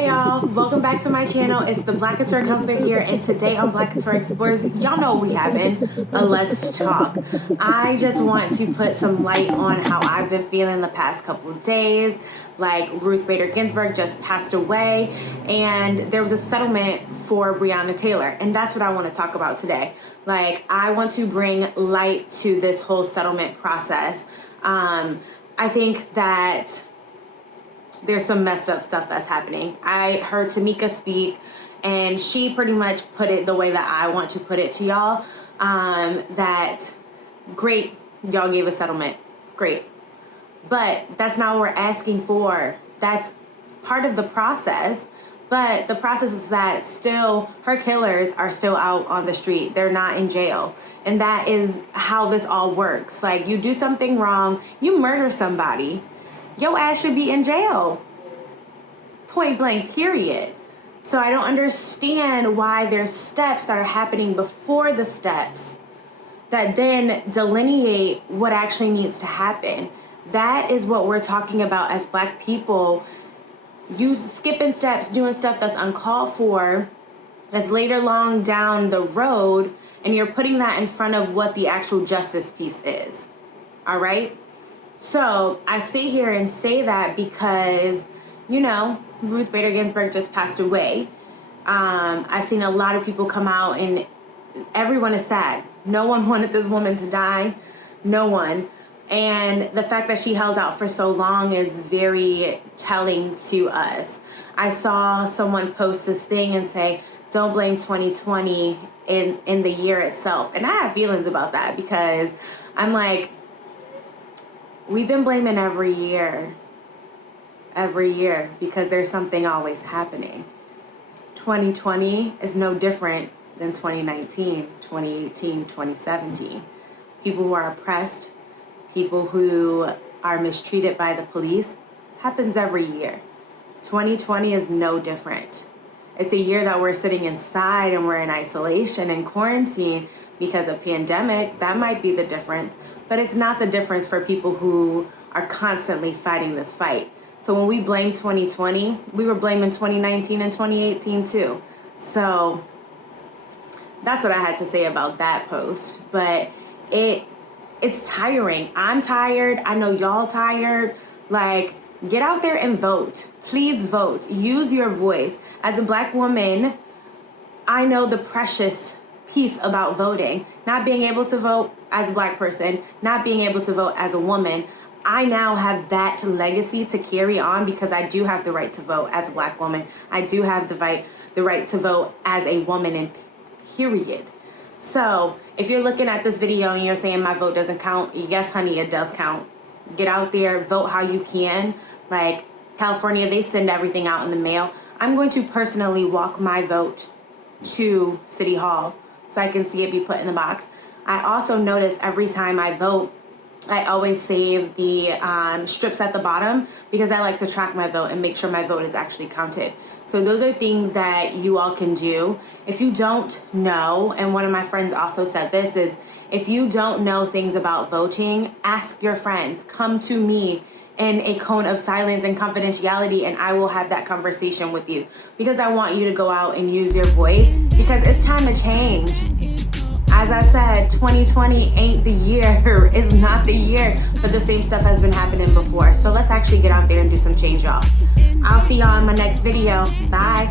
Hey y'all, welcome back to my channel. It's the Black Couture Counselor here, and today on Black Couture Explorers, y'all know what we having, a Let's Talk. I just want to put some light on how I've been feeling the past couple of days. Like, Ruth Bader Ginsburg just passed away, and there was a settlement for Breonna Taylor, and that's what I want to talk about today. Like, I want to bring light to this whole settlement process. I think that there's some messed up stuff that's happening. I heard Tamika speak, and she pretty much put it the way that I want to put it to y'all. That great, y'all gave a settlement, great. But that's not what we're asking for. That's part of the process. But the process is that still, her killers are still out on the street. They're not in jail. And that is how this all works. Like, you do something wrong, you murder somebody, your ass should be in jail. Point blank, period. So I don't understand why there's steps that are happening before the steps that then delineate what actually needs to happen. That is what we're talking about as Black people. You skipping steps, doing stuff that's uncalled for, that's later long down the road, and you're putting that in front of what the actual justice piece is. All right? So I sit here and say that because, you know, Ruth Bader Ginsburg just passed away. I've seen a lot of people come out, and everyone is sad. No one wanted this woman to die. No one. And the fact that she held out for so long is very telling to us. I saw someone post this thing and say, don't blame 2020 in the year itself. And I have feelings about that, because I'm like, we've been blaming every year, because there's something always happening. 2020 is no different than 2019, 2018, 2017. People who are oppressed, people who are mistreated by the police, happens every year. 2020 is no different. It's a year that we're sitting inside and we're in isolation and quarantine because of pandemic. That might be the difference, but it's not the difference for people who are constantly fighting this fight. So when we blame 2020, we were blaming 2019 and 2018 too. So that's what I had to say about that post. But it's tiring. I'm tired. I know y'all tired. Like, get out there and vote. Please vote. Use your voice. As a Black woman, I know the precious piece about voting. Not being able to vote as a Black person, not being able to vote as a woman. I now have that legacy to carry on, because I do have the right to vote as a Black woman. I do have the right to vote as a woman, in period. So if you're looking at this video and you're saying my vote doesn't count, yes, honey, it does count. Get out there, vote how you can. Like California, they send everything out in the mail. I'm going to personally walk my vote to City Hall so I can see it be put in the box. I also notice every time I vote, I always save the strips at the bottom, because I like to track my vote and make sure my vote is actually counted. So those are things that you all can do. If you don't know, and one of my friends also said this, is if you don't know things about voting, ask your friends. Come to me in a cone of silence and confidentiality, and I will have that conversation with you, because I want you to go out and use your voice, because it's time to change. As I said, 2020 ain't the year. It's not the year, but the same stuff has been happening before. So let's actually get out there and do some change, y'all. I'll see y'all in my next video. Bye.